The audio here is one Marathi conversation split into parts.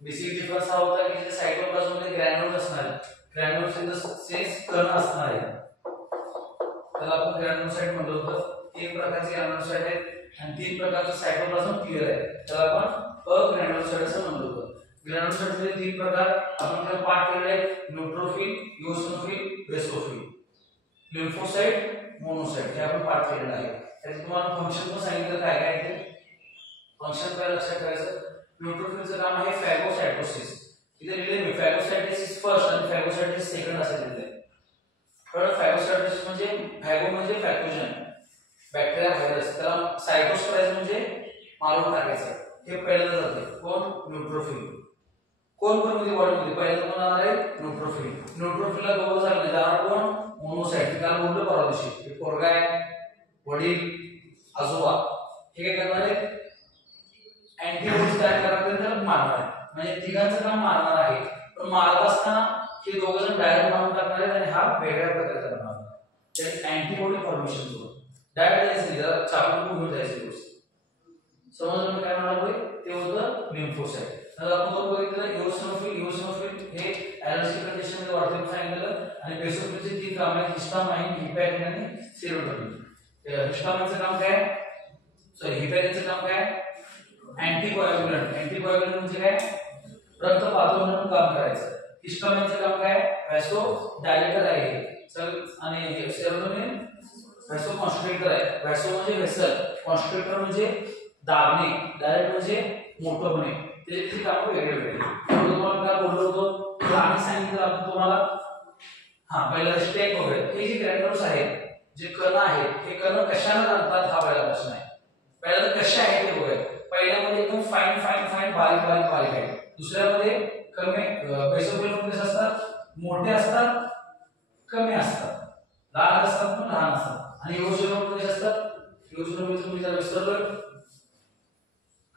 बेसिक डिफरन्स हा होता की जे सायटोप्लाझम मध्ये ग्रॅन्युल्स असणार आहेत, ग्रॅन्युल्स इन द सेन्स कण असणार आहेत, त्याला आपण ग्रॅन्युलोसाइट म्हणतो होतो. 3 प्रकारचे ग्रॅन्युलोसाइट आहेत आणि 3 प्रकारचे सायटोप्लाझम क्लिअर आहे, त्याला आपण अग्रॅन्युलोसाइट असं म्हणतो होतो. ग्रॅन्युलोसाइट मध्ये 3 प्रकार आपण त्याला पार्ट केले आहेत, neutrophil, eosinophil, basophil, lymphocyte, monocyte हे आपण पार्ट केलेले आहे. त्याचे तुम्हाला फंक्शन पण सांगितलं काय काय ते फंक्शन काय लक्षात ठेवायचं. न्यूट्रोफिलचं काम आहे फॅगोसाइटोसिस, इथे लिहिले फॅगोसाइटोसिस फर्स्ट आणि फॅगोसाइटोसिस सेकंड असं लिहिलंय. तर फॅगोसाइटोसिस म्हणजे फॅगो म्हणजे पॅथोजन, बॅक्टेरिया, व्हायरस, त्याला सायटोस करायचं म्हणजे मारून टाकायचं, हे पहिल्यांदा जाते. कोण? न्यूट्रोफिल. कोण कोण मध्ये बॉडीमध्ये पहिल्यांदा कोण येणार आहे? न्यूट्रोफिल. न्यूट्रोफिलला दोघं झाले, जाणार कोण? मोनोसाइट. त्याला बोललो परवा दिवशी, हे पोरगा आहे, वडील, आजोबा, हे काय करणार आहे? अँटीबॉडीज तयार करणार, त्याला मारणार आहे. म्हणजे तिघांचं काम मारणार आहे, पण मारत असताना हे दोघं जण डायरेक्ट मारून टाकणार आहेत आणि हा वेगळ्या प्रकारे करणार आहे. त्यात अँटीबॉडी फॉर्मेशन होतं. डायरेक्ट जायचं नाही, त्याला चाकू घेऊन जायचं गोष्ट. समजलं मी काय म्हणालोय? ते होतं लिम्फोसाइट. तर आपण दोन बघितलं, इओसिनोफिल. इओसिनोफिल हे ॲलर्जी कंडिशन मध्ये वाढते सांगितलं, आणि बेसोफिलचे 3 काम आहेत, हिस्टामाइन, हिपॅरिन आणि सेरोटोनिन. हिस्टामाइनचं काम काय? हिपॅरिनचं काम काय? अँटीकोॲग्युलंट. अँटीकोॲग्युलंट म्हणजे काय? रक्त पातळ म्हणून काम करायचं. हिस्टामाइनचं काम काय? व्हॅसो डायलेटर आहे. आणि सेरोटोनिन व्हॅसो कॉन्स्ट्रिक्टर आहे. व्हॅसो म्हणजे व्हेसल, कॉन्स्ट्रिक्टर म्हणजे दाबणे, डायरेक्ट म्हणजे मोठं होणे. त्याचे काम वेगळे वेगळे. तुम्हाला काय बोललो होतो, आम्ही सांगितलं आपण तुम्हाला. पहिला स्टेक वगैरे हे जे ग्रॅन्युल्स आहेत, जे कण आहेत, हे कण कशाने बनतात हा पहिला प्रश्न आहे. पहिला कशा आहेत ते बघूया. पहिल्यामध्ये एकदम फाईन फाईन फाईन बारीक बारीक बारीक आहे. दुसऱ्यामध्ये कमी, बेसोफिल कसे असतात? मोठे असतात, कमी असतात, लहान असतात पण लहान असतात. आणि इओसिनोफिल कसे असतात? इओसिनोफिल तुम्ही जर विसरलं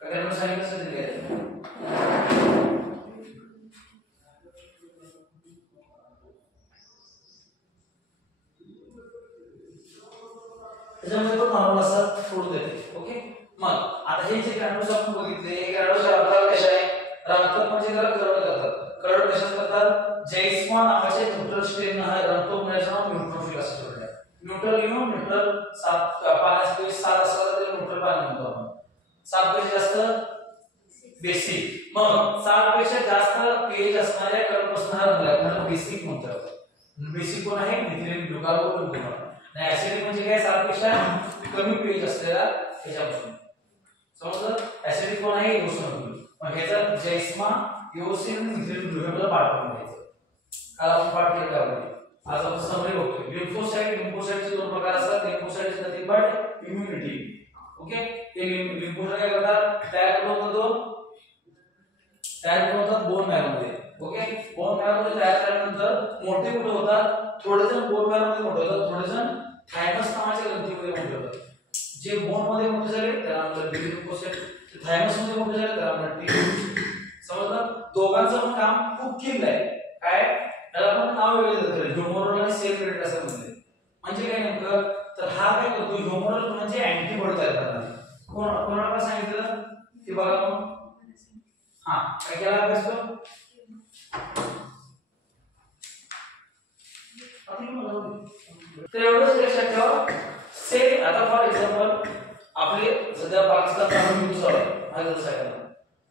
काय करायला सांगितलं असेल ते त्याच्यामध्ये पण नॉर्मल असतात, सोडून देते. ओके, मग आता हे जे ग्रॅन्युल्स आपण बघितले, हे ग्रॅन्युल्स आपल्याला कशा आहे? रक्तात म्हणजे त्याला करड करतात. करड कशात करतात? जैस्मा नावाचे न्यूट्रल स्ट्रेन आहे, रक्तोपण्याचं नाव न्यूट्रोफिल असं ठेवलं आहे. न्यूट्रल येऊन न्यूट्रल 7 पाण्याचे 7 असला तर न्यूट्रल पाणी म्हणतो आपण. 7 पेक्षा जास्त बेसिक. मग 7 पेक्षा जास्त पीएच असणाऱ्या कणपासून हा बनलाय, म्हणजे बेसिक म्हणतात. बेसिक कोण आहे? मिथिलीन ग्लुकारोल. आणि ऍसिडिक म्हणजे काय? 7 पेक्षा कमी पीएच असलेला त्याच्यापासून. समजलं? ऍसिडिक कोण आहे? इओसिनोफिल. मग ह्याचा जैस्मा, इओसिन, मिथिलीन ग्लुकारोल पार्ट करून घ्यायचं. काल आपण पार्ट केला आहे. आज आपण समरी बघतोय. लिम्फोसाइट, लिम्फोसाइटचे 2 प्रकार असतात. Lymphocyte is nothing but immunity. Okay, हे लिम्फोसाइट काय करतात? तयार होतात बोन मॅरो मध्ये. ओके, बोन मॅरो मध्ये तयार झाल्यानंतर मोठे कुठे होतात? थोडे जण बोन मॅरो मध्ये मोठे होतात, थोडे जण थायमस नावाच्या ग्रंथीमध्ये मोठे होतात. जे बोन मध्ये मोठे झाले त्याला म्हणतात बी लिम्फोसाइट, थायमस मध्ये मोठे झाले त्याला म्हणतात टी लिम्फोसाइट. समजलं? दोघांचं पण काम खूप किल्ल आहे. काय? त्याला आपण नाव वेगळे देतो, ह्युमोरल आणि सेल रेट असं म्हणतात. म्हणजे काय नेमकं? तर हा काय करतो? ह्युमोरल म्हणजे अँटीबॉडी तयार करणार. कोणाला सांगितलं ते बघा मग. काय केला अभ्यास करून? तर एवढंच लक्षात ठेवा. सेल, आता फॉर एक्झाम्पल आपले सध्या पाकिस्तान युद्ध चालू आहे, माहिती आहे.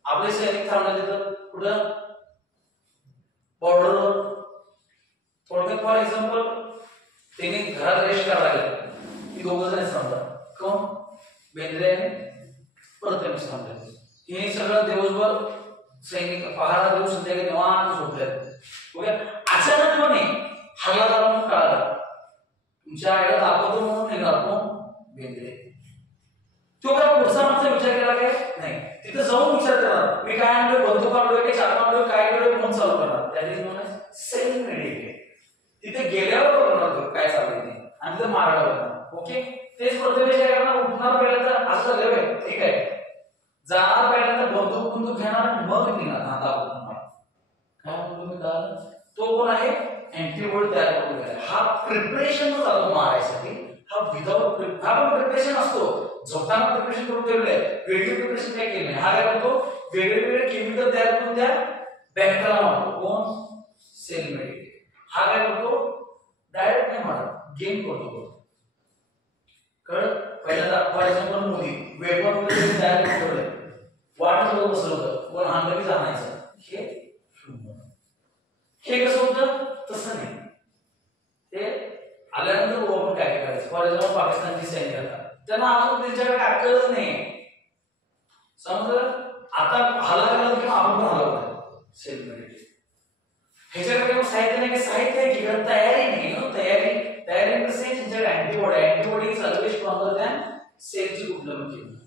आपले सैनिक थांबण्यात येतात कुठं? बॉर्डरवर. थोडक्यात फॉर एक्झाम्पल त्यांनी घरात रेस्ट करायला लागले, ही दोघं जण थांबतात. कोण? बेंद्रे आणि प्रथमेश थांबतात. हे सगळं दिवसभर सैनिक पहारा देऊन संध्याकाळी निवांत झोपतात. अचानकपणे हल्ला झाला म्हणून कळालं. तुमच्या आईला दाखवतो म्हणून निघाला कोण? बेंद्रे. तो काय पुढचा माणसा विचार केला काय? नाही. तिथे जाऊन विचार करणार, मी काय आणलोय? बंदूक आणलोय की चाकू आणलोय, काय केलोय म्हणून चालू करणार. त्यात is known as self medicate. तिथे गेल्यावर बघणार तो काय चाललंय ते आणि तिथे मारणार बघणार. ओके, तेच प्रथमेश काय करणार? उठणार पहिल्यांदा असं झालं, ठीक आहे, जाणार पहिल्यांदा बंदूक घेणार, मग निघणार. दाखवणार काय म्हणतो तो कोण आहे? अँटीबॉडी तयार करून घ्यायला. हा प्रिपरेशन जातो मारायसाठी. हा विदाउट हा पण प्रिपरेशन असतो, झोपताना प्रिपरेशन करून ठेवले, वेगळी प्रिपरेशन काय केली नाही. हा काय करतो, वेगवेगळे केमिकल तयार करून त्या बॅक्टेरियाला मारतो. कोण, सेल मेडिकेट. हा काय करतो, डायरेक्ट नाही मारत, गेम करतो. कळलं. पहिल्यांदा फॉर एक्झाम्पल मुली वेपर वगैरे तयार करून ठेवले, वाट बघत बसलं होतं, पण हा लगेच आणायचं. हे कसं होतं, तसं नाही. ते आल्यानंतर आपण काय करायचं. फॉर एक्झाम्पल पाकिस्तानची सैनिक आता त्यांना अजून त्यांच्याकडे अक्कलच नाही, समजलं. आता हल्ला किंवा आपण पण हलवतो सेल मेडिकेट. ह्याच्याकडे मग साहित्य नाही, की साहित्य आहे की तयारी नाही ना. तयारी कसं आहे, त्यांच्याकडे antibody is always stronger than सेलची कुठलं केलं.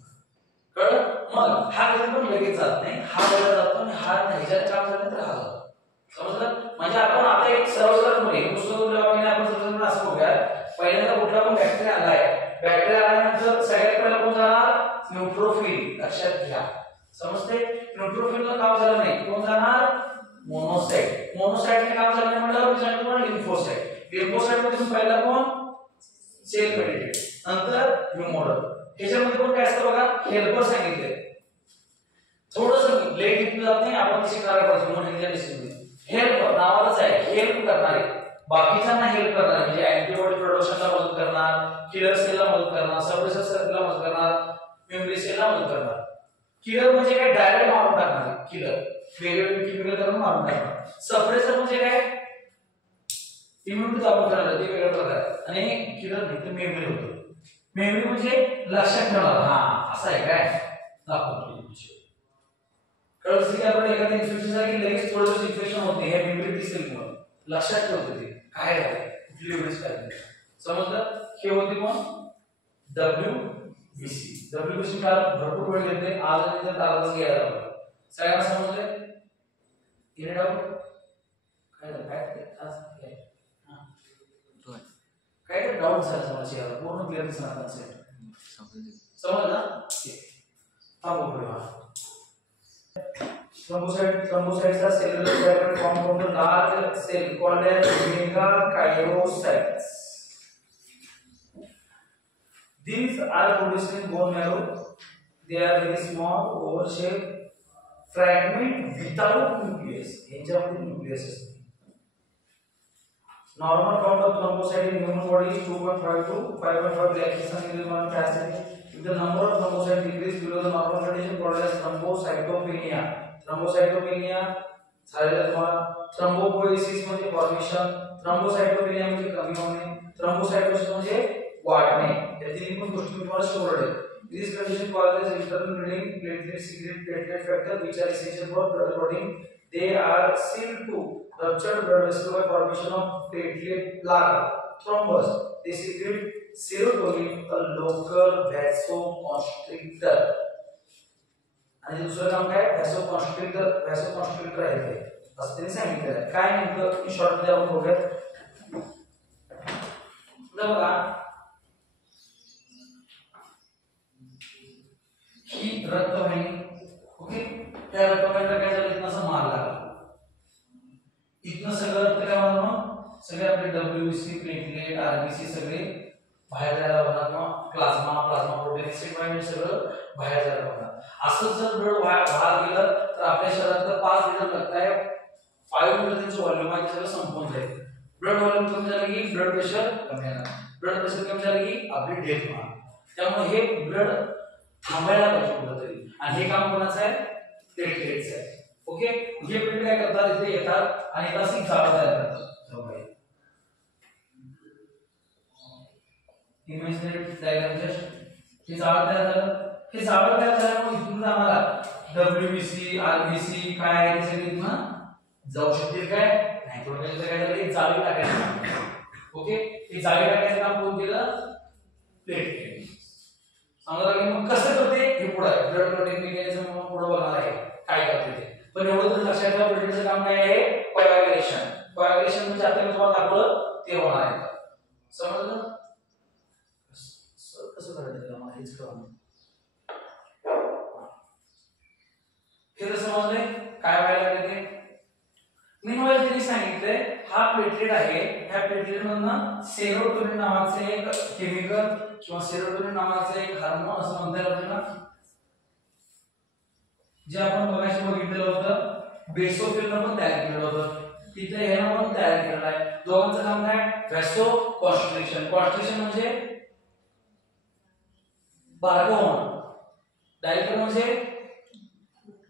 कळलं. मग हा कधी पण लगेच जात नाही, हा वेळेला जातो आणि हा ह्याच्यात काम झालं तर हा जातो. समजलं. म्हणजे आपण आता एक सर्वसाधारणपणे पुस्तकामध्ये आपण सर्वसाधारण असं बघूया, पहिल्यांदा कुठला पण बॅक्टेरिया आलाय, बॅक्टेरिया आल्यानंतर सगळ्यात पहिला कोण जाणार, न्यूट्रोफिल. लक्षात घ्या, समजते. न्यूट्रोफिलला काम झालं नाही, कोण जाणार, मोनोसाइट. मोनोसाइटने काम झालं नाही म्हटल्यावर तुम्हाला लिम्फोसाइट. लिम्फोसाइट मध्ये पहिला कोण, सेल मेडिकेट, नंतर ह्युमोरल. ह्याच्यामध्ये पण काय असतं बघा, हेल्पर सांगितले. थोडंसं लेट इथून जात नाही, आपण शिकणार आहोत ह्युमन इंटेलिजन्स. हेल्पर नावालाच आहे, हेल्प करणारे, बाकीच्यांना हेल्प करणारे, म्हणजे अँटीबॉडी प्रोडक्शनला मदत करणार, किलर सेलला मदत करणार, सप्रेसर सेलला मदत करणार, मेमरी सेलला मदत करणार. किलर म्हणजे काय, डायरेक्ट मारून टाकणार. किलर वेगवेगळे केमिकल करून मारून टाकणार. सप्रेसर म्हणजे काय, इम्युनिटी दाबून करणार, ते वेगळ्या प्रकार. आणि किलर नाही तर मेमरी होतो. मेमरी म्हणजे लक्षात ठेवणार, हा असं आहे काय, दाखवतो. कळलं की आपण एखाद्या इन्फेक्शन झालं की लगेच थोडं इन्फेक्शन होत नाही, हे मेमरी दिसेल म्हणून लक्षात ठेवते ते काय आहे, कुठली वेळेस काय. समजलं. हे होते कोण, WBC. WBC काल भरपूर वेळ घेतले, आज आणि तर तालाच घ्यायला हवं. सगळ्यांना समजले. इने डाऊट काय झालं, काय तर डाऊट झाला समस्या, पूर्ण क्लिअर सांगत असेल. समजलं. थांबू पुढे. Thrombocytes are cellular fragments formed from the large cell called as megakaryocytes. These are produced in bone marrow. They are very small, oval-shaped fragment without nucleus. ह्याच्यामध्ये nucleus असते. Normal count of thrombocyte in human body is 2.5 to 5.5 lakh per capacity. If the number of thrombocytes decreases below the normal condition, called as thrombocytopenia. Thrombocytopenia झालेला तुम्हाला. थ्रोम्बोपोएसिस म्हणजे फॉर्मेशन, थ्रोम्बोसाइटोपेनिया म्हणजे कमी होणे, थ्रोम्बोसाइटोसिस म्हणजे वाढणे. या तिन्ही पण गोष्टी तुम्हाला शिकवल्या आहेत. This condition causes internal bleeding, platelet secrete platelet factor which are essential for blood clotting. They are sealed to ruptured blood vessels by formation of platelet plaque, thrombus. They secrete serotonin, a local vasoconstrictor. आणि दुसरं काम काय, व्हॅसोकॉन्स्ट्रिक्टर आहे ते असं त्यांनी सांगितलेलं आहे. काय नेमकं इन शॉर्ट मध्ये आपण बघूयात. बघा, ही रक्तवाहिनी, ओके. त्या रक्तवाहिनीला काय झालं, इथनं असं मार लागला, इथनं सगळं रक्त काय होणार, मग सगळे आपले WBC, प्लेटलेट, RBC सगळे बाहेर जायला होणार, किंवा प्लाझ्मा प्रोटीन सगळं बाहेर जायला होणार. असं जर ब्लड बाहेर गेलं तर आपल्या शरीरात 5 लिटर रक्त आहे, 5 लिटर त्यांचं व्हॉल्यूम आहे, सगळं संपून जाईल. ब्लड व्हॉल्यूम कमी झालं की ब्लड प्रेशर कमी येणार, ब्लड प्रेशर कमी झालं की आपली डेथ होणार. त्यामुळे हे ब्लड थांबायला पाहिजे कुठेतरी, आणि हे काम कोणाचं आहे, प्लेटलेट्स आहे. ओके. हे प्लेटलेट काय करतात, इथे येतात आणि इथं अशी जाळ तयार करतात. इमेजिनरी डायग्राम जस्ट हे जाळ तयार झालं, हे जाळ तयार झाल्यामुळे इथून आम्हाला WBC, RBC काय आहे ते सगळे इथून जाऊ शकतील काय, नाही. थोडक्यात काय झालं, जाळी टाकायचं. ओके. ही जाळी टाकायचं काम कोण केलं, प्लेटलेट. समजा की मग कसं करते, हे पुढे ब्लड क्लॉटिंग मेकॅनिझम म्हणून पुढे बघणार आहे काय करते ते. पण एवढं तर लक्षात ठेवा, प्लेटलेटचं काम काय आहे, कोॲग्युलेशन. कोॲग्युलेशन म्हणजे आता मी तुम्हाला दाखवलं ते होणार आहे. समजलं. कसं करायचं मला हेच कळलं. हे तर समजले काय व्हायला लागले ते. मीनवाईल त्यांनी सांगितलंय, हा प्लेटलेट आहे, ह्या प्लेटलेट मधनं सेरोटोनिन नावाचे एक केमिकल किंवा सेरोटोनिन नावाचे एक हार्मोन असं म्हणता येईल आपल्याला, जे आपण बघायचं बघितलेलं होतं बेसोफिलनं पण तयार केलेलं होतं, तिथे ह्यानं पण तयार केलेलं आहे. दोघांचं काम काय, व्हॅसो कॉन्स्ट्रिक्शन. कॉन्स्ट्रिक्शन म्हणजे बारकं होणं, डायलेटर म्हणजे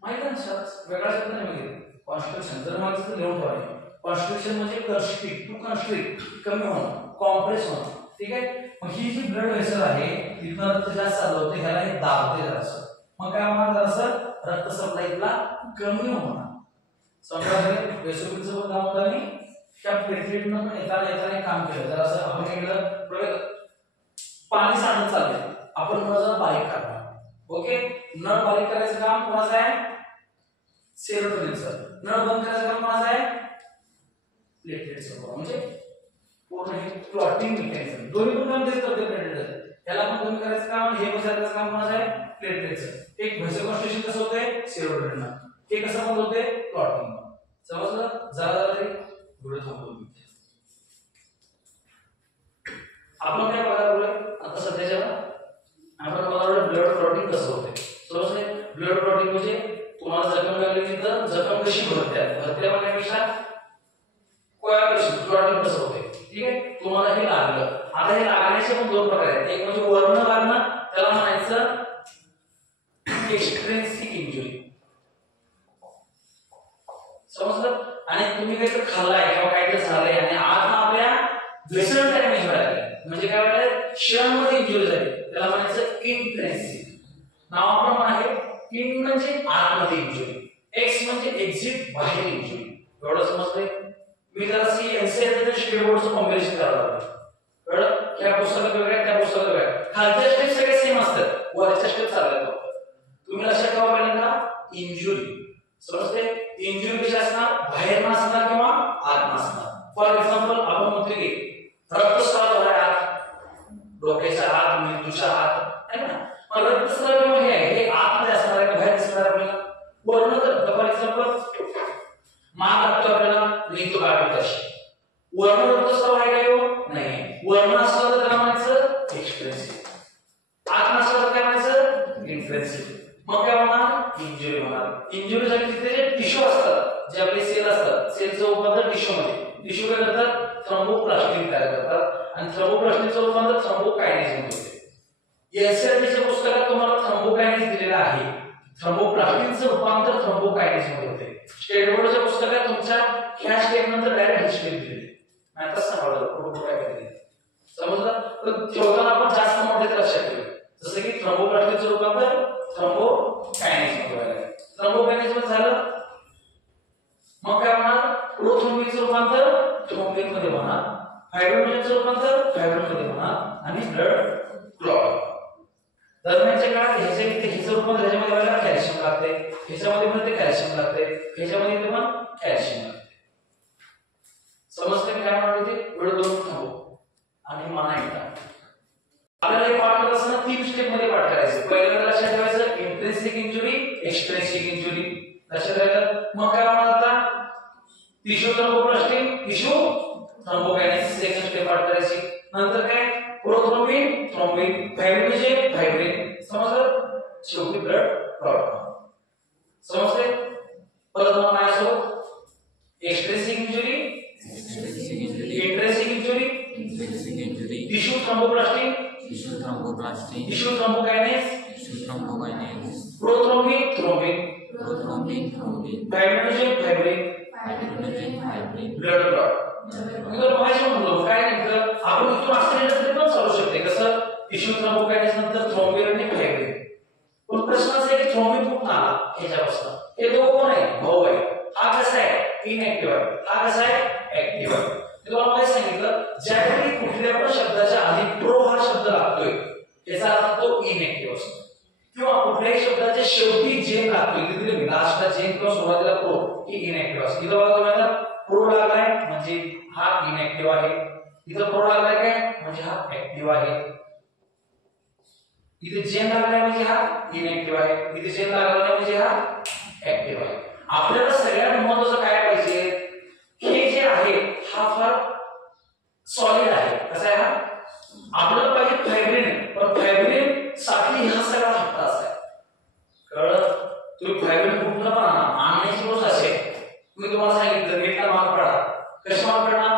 माहिती ना सर, वेगळा शब्द नाही माहिती. कॉन्स्ट्रिक्शन जर माहिती तर लिहून ठेवायचं. कॉन्स्ट्रिक्शन म्हणजे कन्स्ट्रिक्ट, टू कन्स्ट्रिक्ट, कमी होणं, कॉम्प्रेस होणं. ठीक आहे. मग ही जी ब्लड व्हेसल आहे तिथनं रक्त जास्त चालू होते, ह्याला हे दाबते जरासं, मग काय होणार, जरासं रक्त सप्लायला कमी होणार. समजा वेसोफिलचं पण काम होतं आणि त्या प्लेटलेटनं पण येताना काम केलं. जरासं आपण इकडं पाणी सांडत चाललंय, आपण नळ जरा बारीक करणार. ओके, नळ बारीक करायचं काम कोणाचं आहे, सेरोटोनिनचं. नळ बंद करायचं काम कोणाचं आहे, प्लेटलेटचं. म्हणजे पूर्ण हे क्लॉटिंग मेकॅनिझम, दोन्ही पण काम तेच करते प्लेटलेट. त्याला पण कमी करायचं काम आणि हे बसायचं काम कोणाचं आहे, प्लेटलेटचं. एक व्हेसल कॉन्स्ट्रिक्शन कसं होतंय, सेरोटोनिन. हे कसं बंद होते, क्लॉटिंग. समजलं, जरा तरी पुढे थांबतो. आपण काय बघायला आता सध्याच्या आपण बघायला ब्लड क्लॉटिंग कसं होते. समजले, ब्लड क्लॉटिंग म्हणजे तुम्हाला जखम लागली तर जखम कशी भरते म्हणण्यापेक्षा कोयागुलेशन, क्लॉटिंग कसं होते. ठीक आहे. तुम्हाला हे लागलं, आता हे लागण्याचे पण दोन प्रकार आहेत. एक म्हणजे वरनं लागणं, त्याला म्हणायचं एक्सट्रिन्सिक इंजुरी. समजलं. आणि तुम्ही काहीतरी खाल्लाय किंवा काहीतरी झालंय आणि आज आपल्या व्हेसल डॅमेज व्हायला, म्हणजे काय व्हायला, क्षणामध्ये इंजुरी झाली, त्याला म्हणायचं इंट्रिन्सिक. नावाप्रमाणे आहे, इन म्हणजे आतमध्ये इंजुरी, एक्स म्हणजे एक्झिट, बाहेर इंजुरी. एवढं समजलंय. मी जरा एनसीआरटी आणि स्टेट बोर्डचं कॉम्बिनेशन करायला लागलो. कळलं, या पुस्तकात वेगळ्या त्या पुस्तकात वेगळ्या, खालच्या स्टेप सगळे सेम असतात, वरच्या स्टेप चालतात फक्त. तुम्ही लक्षात ठेवा पहिल्यांदा इंजुरी. समजते, इंजुरी कशी असणार, बाहेर नसणार किंवा आत नसणार. फॉर एक्झाम्पल आपण म्हणतो की रक्तस्राव झाला आत, डोक्याच्या आत, मेंदूच्या आत, है ना. मग रक्तस्राव किंवा हे आहे, हे आतमध्ये असणार आहे का बाहेर दिसणार आपल्याला, वर्ण. तर फॉर एक्झाम्पल मान लागतो आपल्याला, मेंदू काढतो तशी. वर्ण रक्तस्राव आहे का, नाही. वर्ण असलं तर त्याला म्हणायचं एक्सप्रेसिव्ह, आत नसलं तर काय म्हणायचं, इंट्रिन्सिक. मग काय होणार, इंजुरी होणार. इंजुरी साठी तिथे जे टिश्यू असतात, जे आपले सेल असतात, सेलचं रूपांतर टिश्यू मध्ये. टिश्यू काय करतात, थ्रोम्बोप्लास्टिन तयार करतात आणि थ्रोम्बोप्लास्टिनचं रूपांतर थ्रोम्बोकायनेज मध्ये होते. एनसीआरटीच्या पुस्तकात तुम्हाला थ्रोम्बोकायनेज दिलेला आहे, थ्रोम्बोप्लास्टिनचं रूपांतर थ्रोम्बोकायनेज मध्ये होते. स्टेट बोर्डच्या पुस्तकात तुमच्या ह्या स्टेप नंतर डायरेक्ट ही स्टेप दिलेली, आता सांभाळलं कुठं काय केलं. समजलं. पण ठेवताना आपण जास्त मोठे लक्षात ठेवू, जसं की थ्रोम्बोप्लास्टिनचं रूपांतर थ्रोम्बोकायनेज मध्ये व्हायला. थ्रोम्बोकायनेज मध्ये झालं, मग काय होणार, प्रोथ्रोम्बिनचं रूपांतर थ्रोम्बिन मध्ये होणार, फायब्रोमिनचं रूपांतर फायब्रोन मध्ये होणार आणि ब्लड क्लॉट. दरम्यानच्या काळात ह्याचं रूपांतर ह्याच्यामध्ये व्हायला कॅल्शियम लागते, ह्याच्यामध्ये पण ते कॅल्शियम लागते, ह्याच्यामध्ये ते पण कॅल्शियम लागते. समजते काय म्हणते ते, वेळ दोन थांबू आणि माना एकदा. आपल्याला हे पाठ करत असताना 3 स्टेप मध्ये पाठ करायचं. पहिल्यांदा लक्षात ठेवायचं इंट्रिन्सिक इंजुरी, एक्सट्रिन्सिक इंजुरी लक्षात ठेवायचं. मग काय होणार, आता tissue thromboplastin, tissue thrombokinase second step पाठ करायची. नंतर काय, प्रोथ्रोम्बिन, थ्रोम्बिन, फायब्रिन म्हणजे फायब्रिन. समजलं. शेवटी ब्लड क्लॉट. समजले. परत मग माझ्यासोबत extrinsic injury, intrinsic injury, tissue thromboplastin, tissue thrombokinase, prothrombin, thrombin, fibrin, blood clot. तर माहिती म्हणलो काय नेमकं, आपण इथून असलेलं तरी पण चालू शकते. कसं, टिश्यू थ्रोम्बोकायनेस नंतर थ्रोम्बिन आणि फायब्रिन. पण प्रश्न असा आहे की थ्रोम्बिन कुठून आला, ह्याच्यापासून. हे दोघं कोण आहे, भाऊ आहे. हा कसा आहे, इनएक्टिव्ह आहे, हा कसा आहे, ऍक्टिव्ह आहे. तुम्हाला काय सांगितलं, ज्यावेळी कुठल्या पण शब्दाच्या आधी प्रो हा शब्द लागतोय, याचा अर्थ तो इनएक्टिव्ह असतो. किंवा कुठल्याही शब्दाच्या शेवटी जेन लागतोय, तिथे लास्टला जेन किंवा सुरुवातीला प्रो, ही इनएक्टिव्ह असते. इथं बघा तुम्हाला प्रो लागलाय म्हणजे हा इनएक्टिव्ह आहे, इथं प्रो लागलाय काय म्हणजे हा ऍक्टिव्ह आहे, इथे जेन लागलाय म्हणजे हा इनएक्टिव्ह आहे, इथे जेन लागला नाही म्हणजे हा ऍक्टिव्ह आहे. आपल्याला सगळ्यात महत्त्वाचं काय पाहिजे, हे जे आहे हा फार सॉलिड आहे. कसा आहे हा? आपल्याला पाहिजे फायब्रिन, पण फायब्रिन साठी हा सगळा हट्टा असाय. कळलं? तुम्ही फायब्रिन कुठलं पण आणण्याची गोष्ट असेल, मी तुम्हाला सांगितलं नीटला मार्क पडा. कशा मार्क पडणार?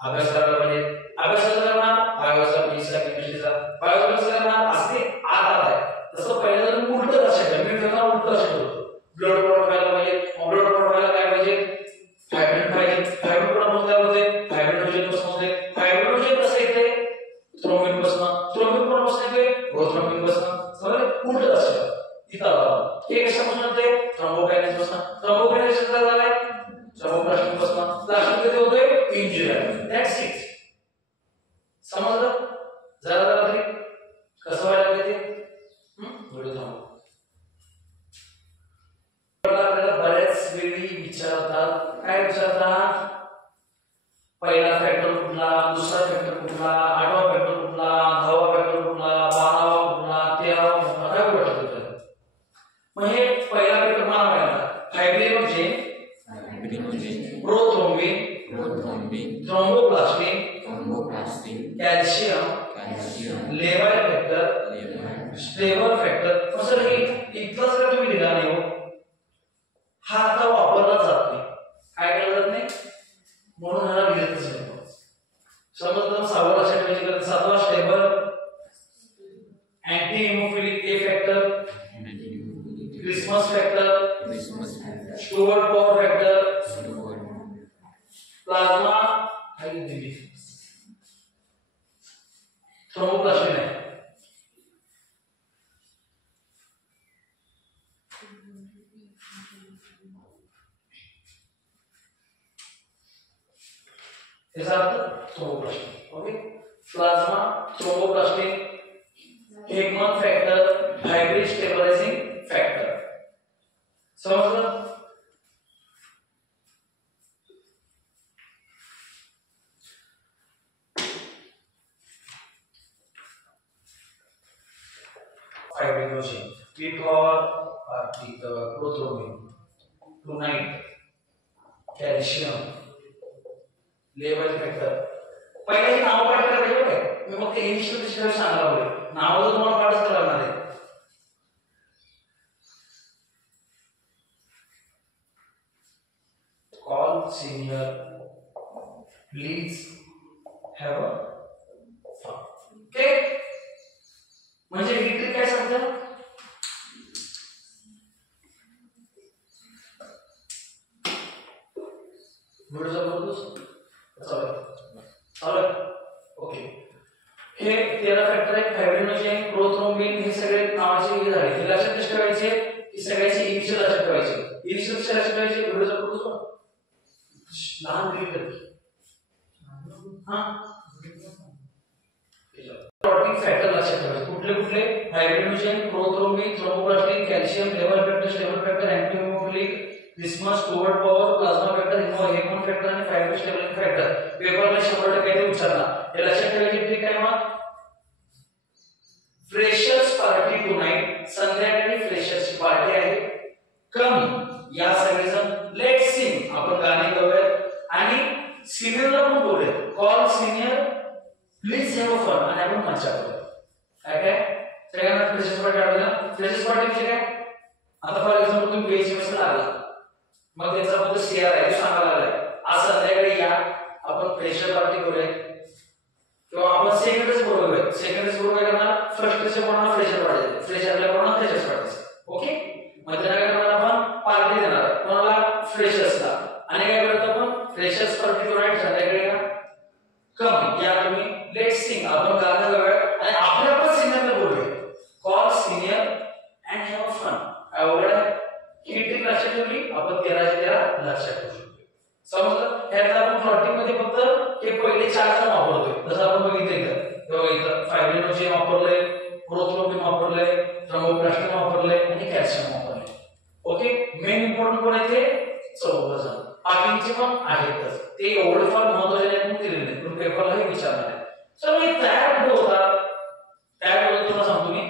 अभ्यास करायला पाहिजे, अभ्यास करणार बायोचा फिजिक्सचा केमिस्ट्रीचा बायोलॉजी करणार असते आत आहे. तसं पहिलं जर उलट लक्षात मी ठेवणार उलट लक्षात ठेवतो. ब्लड प्रोफाइल पाहिजे, ब्लड प्रोफाइल काय पाहिजे? फायब्रिन पाहिजे. फायब्रिन प्रोफाइल काय होते? फायब्रिनोजन पासून होते. फायब्रिनोजन कसं येते? थ्रोम्बिन पासून. थ्रोम्बिन कोण पासून येते? प्रोथ्रोम्बिन पासून. समजलं? उलट लक्षात इथं आला. हे कशापासून होते? थ्रोम्बोकायनेस पासून. थ्रोम्बोकायनेस काय झालाय? थ्रोम्बोप्लास्टिक पासून. प्लास्टिक कधी होते? इंजुरी. That's it. समजलं? जरा जरा तरी कसं व्हायला पाहिजे ते व्हिडिओ थांबव. आपल्याला बऱ्याच वेळी विचारतात, काय विचारतात? पहिला फॅक्टर कुठला, दुसरा फॅक्टर कुठला, 8वा फॅक्टर कुठला, 10वा फॅक्टर कुठला, 12वा कुठला, 13वा कुठला, काय विचारतात? मग हे पहिला फॅक्टर मला माहिती. फायब्रिनोजेन, प्रोथ्रोम्बिन, थ्रोम्बोप्लास्टिन, कॅल्शियम, लेवाइल फॅक्टर, स्टेबल फॅक्टर. असं हे इतकंच का तुम्ही लिहिला नाही हो? हा आता वापरला जात नाही. काय केलं जात नाही म्हणून ह्याला लिहितच नाही. समजलं? 6वा लक्षात ठेवायचं. 7वा stable, anti haemophilic A factor, Christmas factor, Stuart power factor, plasma thromboplastin आहे. याचा अर्थ thromboplastin. Okay. Plasma, thromboplastin, Hageman factor, hybrid stabilising factor. समजलं? फायब्रिनोजेन, पीटॉर पार्टिकल, प्रोथ्रोम्बिन, टुनाइट, कॅल्शियम, लेवाइल फॅक्टर. पहिले नाव पाठ करायला पाहिजे काय? मी फक्त इनिशियल डिस्कशन सांगायला पाहिजे. नाव तर तुम्हाला पाठच करायला लागणार आहे. Call senior, please have a fun. Okay? म्हणजे ही ट्रिक काय सांगतं? व्हिडिओचा बोलतोस चालेल. ओके. हे 13 फॅक्टर आहेत. फायब्रिनोजेन, प्रोथ्रोम्बिन, हे सगळे नावाचे हे झाले. हे लक्षात कसे ठेवायचे? ही सगळ्याची इनिशियल लक्षात ठेवायचे. इनिशियल कसे लक्षात ठेवायचे? व्हिडिओचा बोलतोस लहान क्लिक कर. प्रोटीन फॅक्टर लक्षात ठेवायचे. कुठले कुठले? फायब्रिनोजेन, प्रोथ्रोम्बिन, थ्रोम्बोप्लास्टिन, कॅल्शियम, लेवाइल factor, stable factor, anti haemophilic, Christmas, Stuart power, plasma factor, Hageman factor आणि फायब्रिन स्टेबलायझिंग फॅक्टर. पेपरला 100% ते विचारणार. हे लक्षात ठेवायचे. ठीक आहे. मग फ्रेशर्स पार्टी टुनाइट, संध्याकाळी फ्रेशर्सची पार्टी आहे. कम या सगळेजण लेट सिंग, आपण गाणे गाऊयात आणि सिनियरला पण बोलूयात. Call senior, please have a fun, आणि आपण मजा करूया. काय काय सगळ्यांना फ्रेशर्स पार्टी आवडते. फ्रेशर्स पार्टी म्हणजे काय? आता फॉर एक्झाम्पल तुम्ही बीएचएमएस ला आला, मग त्यांचा फक्त सीआर आहे सांगायला लागलाय आज संध्याकाळी या आपण फ्रेशर पार्टी करूया, किंवा आपण सेकंडच बोलूया. सेकंडच बोलू काय करणार? फर्स्टच्या कोणाला फ्रेशर पार्टी, फ्रेशरला कोणाला फ्रेशर्स पार्टी. ओके. मग त्याला काय करणार? आपण पार्टी देणार कोणाला? फ्रेशर्सला. आणि काय करतो आपण? फ्रेशर्स पार्टी टुनाइट, संध्याकाळी या. कम या तुम्ही, लेट सिंग, आपण गाणं गाऊया आणि आपल्या पण सिनियरला बोलूया. Call senior and have a fun. अवघड आहे. ही ट्रिक लक्षात ठेवली आपण 13 लक्षात ठेवू शकतो. समजलं? ह्याला आपण प्लॉटिंग मध्ये फक्त हे पहिले 4 जण वापरतोय. जसं आपण बघितलं इथं फायब्रिनोजेन वापरलंय, प्रोथ्रोम्बिन वापरलंय, थ्रोम्बोप्लास्टिन वापरलंय आणि कॅल्शियम वापरलंय. ओके. मेन इम्पॉर्टंट कोण आहे ते? 14 जण. बाकीचे पण आहेतच. ते एवढे फार महत्त्वाचे नाही दिलेले नाही, पण पेपरलाही विचारणार आहे. चलो हे तयार कुठे होतात? तयार होतं तुम्हाला सांगतो मी.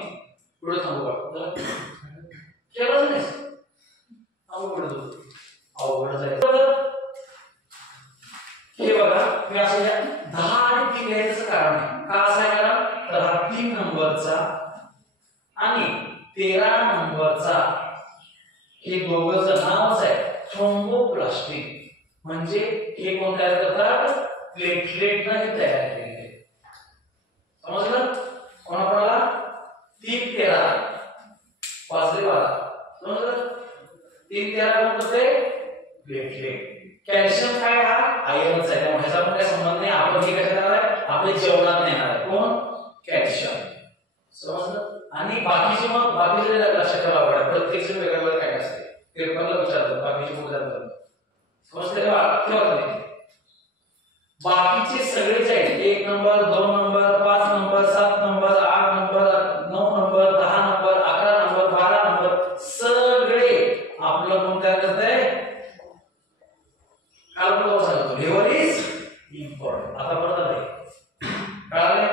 व्हिडिओ थांबवा. केलंच नाही अवघड आहे. हे बघा, मी असं 10 नंबरचा आणि 13 नंबरचा हे दोघंचं नावच आहे थ्रोम्बोप्लास्टिक. म्हणजे हे कोण तयार करतात? प्लेटलेट ने तयार केलेले. समजलं? कोणाकोणाला? 3 13 5 12. समजलं? 3 13 कोण करते? प्लेटलेट. कॅल्शियम काय? हा आयर्नच आहे. त्यामुळे ह्याचा पण काही संबंध नाही. आपण हे कशात येणार आहे? आपल्या जेवणात येणार आहे. कोण? कॅल्शियम. समजलं? आणि बाकीचे मग बाकीचे लक्षात ठेवावं. प्रत्येक जण वेगळं काय असते पेपरला विचारतात. बाकीचे कुठे जातात? समजलं का? ठेवा. बाकीचे सगळे जे आहेत 1 number 2 number 5 number 7 number 8 number 9 number 10 number 11 number 12 number सगळे आपलं कोण तयार करतंय? काल पण सांगतो लिव्हर इज इम्पॉर्टंट. आता परत आले कळाले?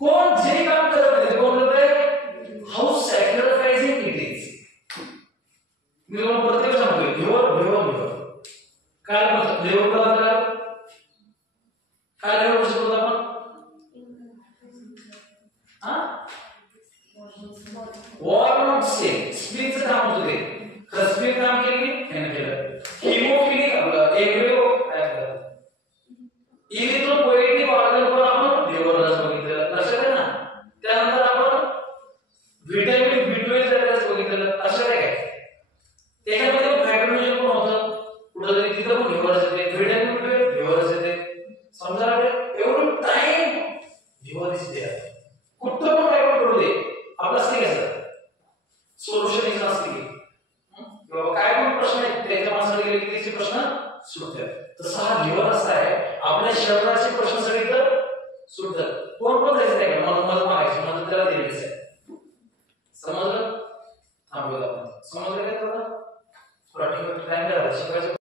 कोण जे काम करत नाही कोण करतंय? How sacrificing it is. मी तुम्हाला प्रत्येक सांगतोय लिव्हर काय म्हणतो? लिव्हर काय लिव्हर शिकवतो आपण? वॉर्म सेल स्प्लीटचं काम होतं ते. खरं स्प्लीट काम केली त्याने केलं. हिमोफिलिक आपलं एग्रेओ इरिथ्रोपोएटिक ऑर्गन पण आपण लिव्हरलाच बघितलं. लक्षात आहे ना? त्यानंतर आपण व्हिटॅमिन B12 त्यालाच बघितलं. लक्षात आहे काय? त्याच्यामध्ये फायब्रोनेजन पण होतं. कुठेतरी तिथं पण लिव्हरच येते. व्हिटॅमिन B12 लिव्हरच येते. समजा एवढं टाइम लिव्हर इज देअर. कुठं पण काय पण करू दे आपलं असते कसं सोल्युशन इज नसते की बाबा काय पण प्रश्न आहेत त्याच्या माणसाकडे गेले की त्याचे प्रश्न सुटतात. तसा हा लिव्हर असा आहे आपल्या शरीराचे प्रश्न सगळे तर सुटतात. कोण पण जायचं नाही का मदत मागायची मदत त्याला द्यायची आहे. समजलं? थांबूया आपण. समजलं काय? थोडा ठीक आहे. काय करायचं शिकायचं